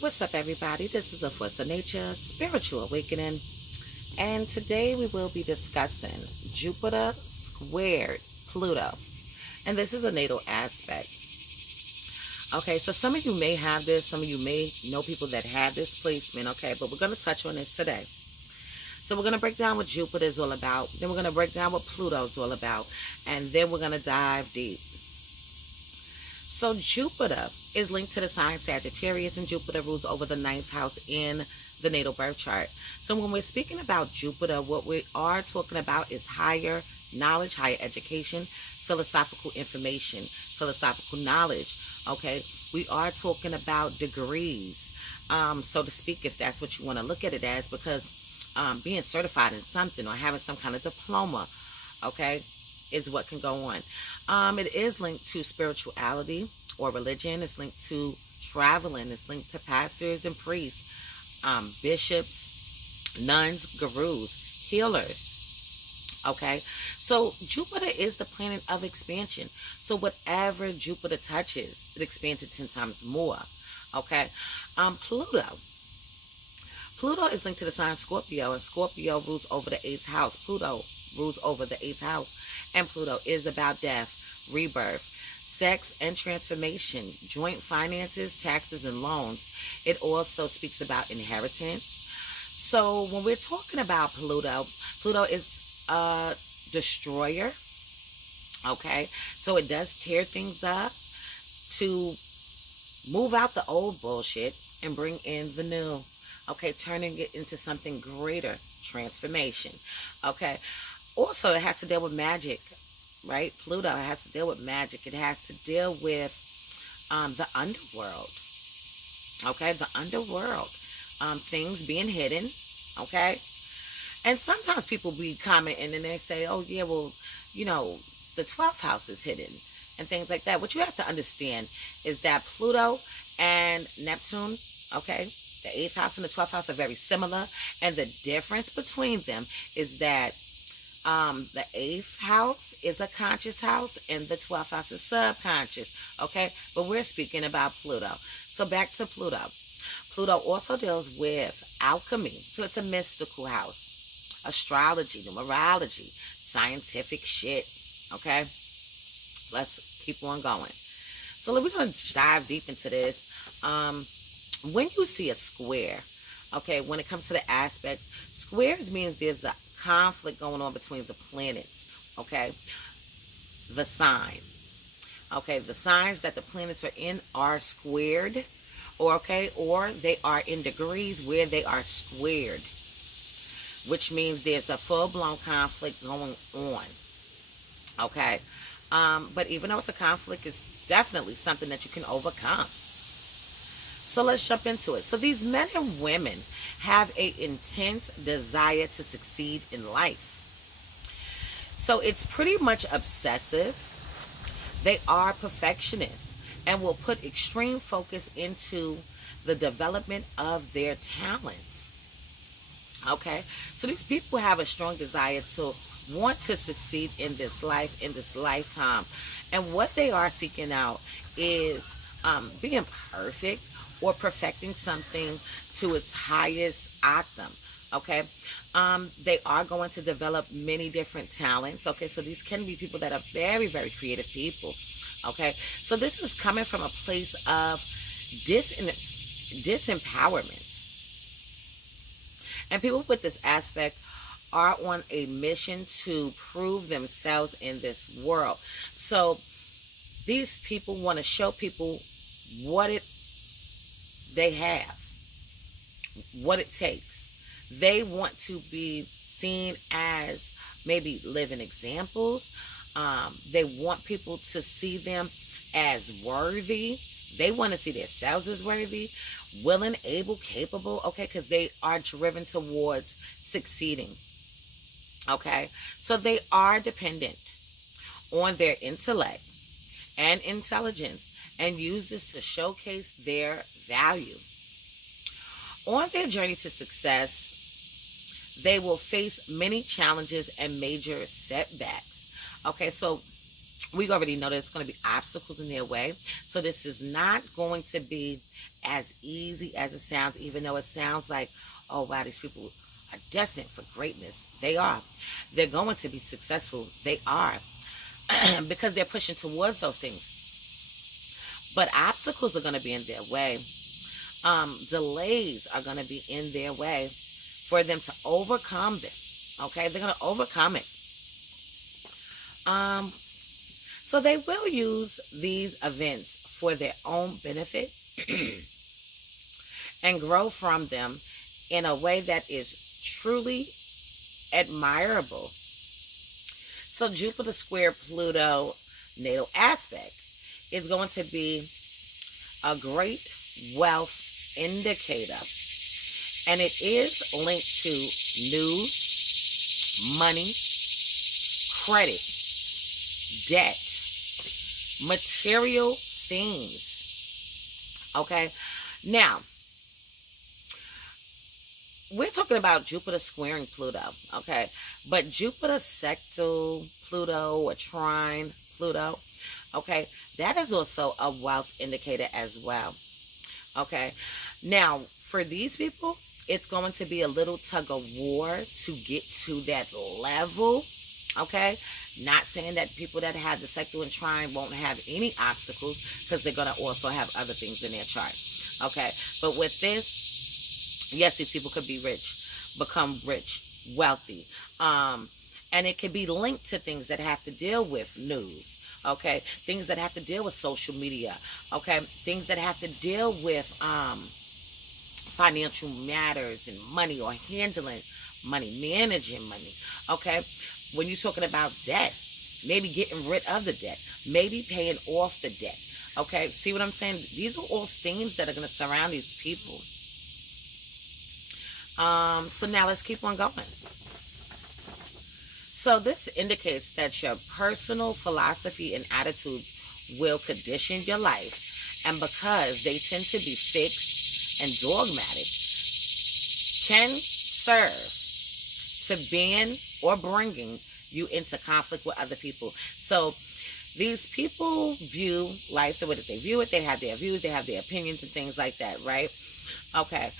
What's up, everybody? This is A Force of Nature Spiritual Awakening, and today we will be discussing Jupiter squared Pluto, and this is a natal aspect. Okay, so some of you may have this, some of you may know people that have this placement, okay, but we're going to touch on this today. So we're going to break down what Jupiter is all about, then we're going to break down what Pluto is all about, and then we're going to dive deep. So Jupiter is linked to the sign Sagittarius, and Jupiter rules over the 9th house in the natal birth chart. So when we're speaking about Jupiter, what we are talking about is higher knowledge, higher education, philosophical information, philosophical knowledge. Okay, we are talking about degrees, so to speak, if that's what you want to look at it as, because being certified in something or having some kind of diploma, okay, is what can go on. It is linked to spirituality or religion. It's linked to traveling. It's linked to pastors and priests, bishops, nuns, gurus, healers. Okay, so Jupiter is the planet of expansion. So whatever Jupiter touches, it expands it 10 times more. Okay, Pluto is linked to the sign Scorpio, and Scorpio rules over the 8th house. Pluto rules over the 8th house. And Pluto is about death, rebirth, sex and transformation, joint finances, taxes, and loans. It also speaks about inheritance. So when we're talking about Pluto, Pluto is a destroyer. Okay, so it does tear things up to move out the old bullshit and bring in the new. Okay, turning it into something greater, transformation. Okay. Also, it has to deal with magic, right? Pluto has to deal with magic. It has to deal with the underworld, okay? The underworld, things being hidden, okay? And sometimes people be commenting and they say, oh, yeah, well, you know, the 12th house is hidden and things like that. What you have to understand is that Pluto and Neptune, okay, the 8th house and the 12th house are very similar. And the difference between them is that the 8th house is a conscious house and the 12th house is subconscious, okay? But we're speaking about Pluto. So back to Pluto. Pluto also deals with alchemy. So it's a mystical house. Astrology, numerology, scientific shit, okay? Let's keep on going. So we're going to dive deep into this. When you see a square, okay, when it comes to the aspects, squares means there's a conflict going on between the planets, okay? The sign, okay? The signs that the planets are in are squared, or okay, or they are in degrees where they are squared, which means there's a full-blown conflict going on, okay? But even though it's a conflict, it's definitely something that you can overcome. So let's jump into it. So these men and women have an intense desire to succeed in life. So it's pretty much obsessive. They are perfectionists and will put extreme focus into the development of their talents. Okay? So these people have a strong desire to want to succeed in this life, in this lifetime. And what they are seeking out is being perfect, or perfecting something to its highest octane, okay? They are going to develop many different talents, okay? So these can be people that are very, very creative people, okay? So this is coming from a place of disempowerment. And people with this aspect are on a mission to prove themselves in this world. So these people want to show people what they have, what it takes. They want to be seen as maybe living examples. They want people to see them as worthy. They want to see themselves as worthy, willing, able, capable, okay, because they are driven towards succeeding, okay? So they are dependent on their intellect and intelligence and use this to showcase their value. On their journey to success, they will face many challenges and major setbacks. Okay, so We already know there's going to be obstacles in their way. So this is not going to be as easy as it sounds, even though it sounds like, oh, wow, these people are destined for greatness. They are. They're going to be successful. They are. Because they're pushing towards those things. But obstacles are going to be in their way. Delays are going to be in their way for them to overcome them. Okay? They're going to overcome it. So they will use these events for their own benefit and grow from them in a way that is truly admirable. So Jupiter square Pluto natal aspect is going to be a great wealth indicator. And it is linked to news, money, credit, debt, material things. Okay? Now, we're talking about Jupiter squaring Pluto, okay? But Jupiter sextile Pluto or trine Pluto, okay? That is also a wealth indicator as well, okay? Now, for these people, it's going to be a little tug of war to get to that level, okay? Not saying that people that have the sextile and trine won't have any obstacles, because they're going to also have other things in their chart, okay? But with this, yes, these people could be rich, become rich, wealthy. And it could be linked to things that have to deal with news, okay? Things that have to deal with social media, okay? Things that have to deal with financial matters and money, or handling money, managing money, okay? When you're talking about debt, maybe getting rid of the debt, maybe paying off the debt, okay? See what I'm saying? These are all themes that are going to surround these people. So now let's keep on going. So this indicates that your personal philosophy and attitude will condition your life. And because they tend to be fixed and dogmatic, can serve to ban or bringing you into conflict with other people. So these people view life the way that they view it. They have their views, they have their opinions and things like that, right? Okay.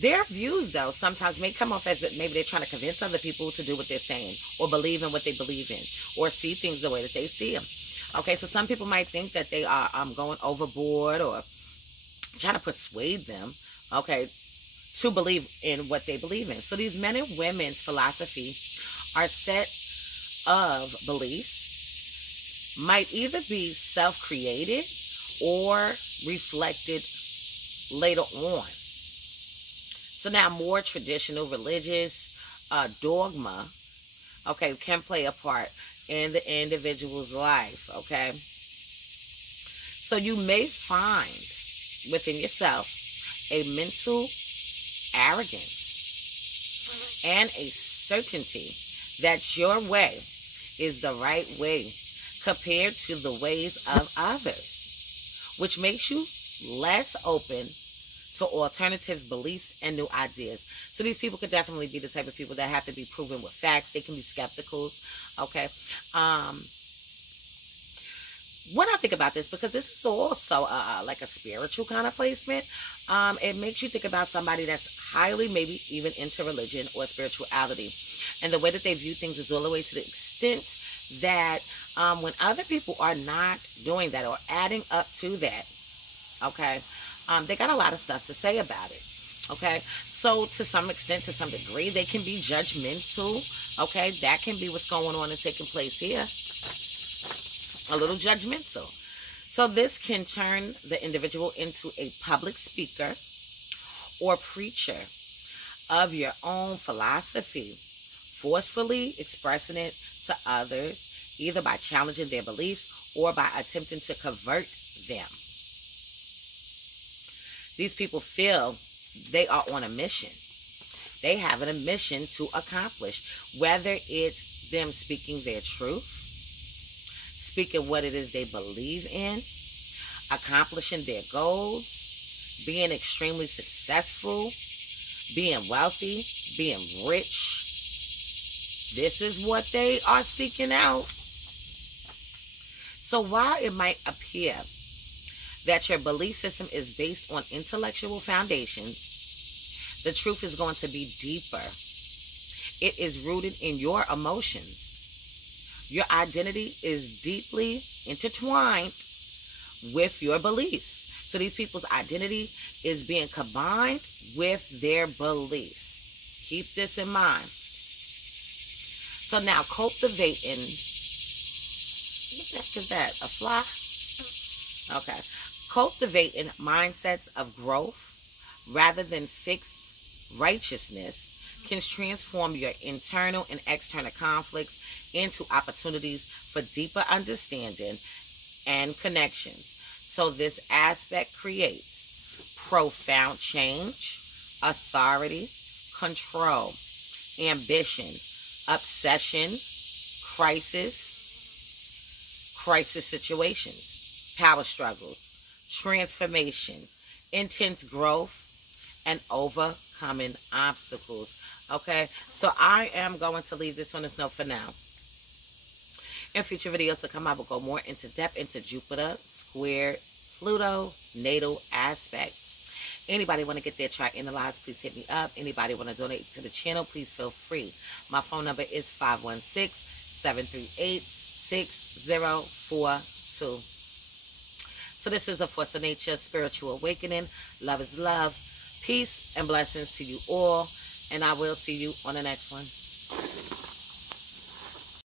Their views, though, sometimes may come off as that maybe they're trying to convince other people to do what they're saying, or believe in what they believe in, or see things the way that they see them. Okay, so some people might think that they are going overboard, or trying to persuade them, okay, to believe in what they believe in. So these men and women's philosophy are set of beliefs, might either be self-created or reflected later on. So now more traditional religious dogma, okay, can play a part in the individual's life, okay? So you may find within yourself a mental arrogance and a certainty that your way is the right way compared to the ways of others, which makes you less open to alternative beliefs and new ideas. So these people could definitely be the type of people that have to be proven with facts. They can be skeptical, okay? When I think about this, because this is also like a spiritual kind of placement, it makes you think about somebody that's highly maybe even into religion or spirituality. And the way that they view things is all the way to the extent that when other people are not doing that or adding up to that, okay, they got a lot of stuff to say about it, okay? So to some extent, to some degree, they can be judgmental, okay? That can be what's going on and taking place here. A little judgmental. So this can turn the individual into a public speaker or preacher of your own philosophy, forcefully expressing it to others, either by challenging their beliefs or by attempting to convert them. These people feel they are on a mission. They have a mission to accomplish, whether it's them speaking their truth, speaking what it is they believe in, accomplishing their goals, being extremely successful, being wealthy, being rich. This is what they are seeking out. So while it might appear that your belief system is based on intellectual foundations, the truth is going to be deeper. It is rooted in your emotions. Your identity is deeply intertwined with your beliefs. So these people's identity is being combined with their beliefs. Keep this in mind. So now cultivating, what the heck is that? A fly? Okay. Cultivating mindsets of growth rather than fixed righteousness can transform your internal and external conflicts into opportunities for deeper understanding and connections. So this aspect creates profound change, authority, control, ambition, obsession, crisis situations, power struggles, transformation, intense growth, and overcoming obstacles. Okay, so I am going to leave this on this note for now. In future videos to come, I will go more into depth into Jupiter, square, Pluto, natal aspect. Anybody want to get their chart analyzed, please hit me up. Anybody want to donate to the channel, please feel free. My phone number is 516-738-6042. So this is a Force of Nature Spiritual Awakening. Love is love. Peace and blessings to you all. And I will see you on the next one.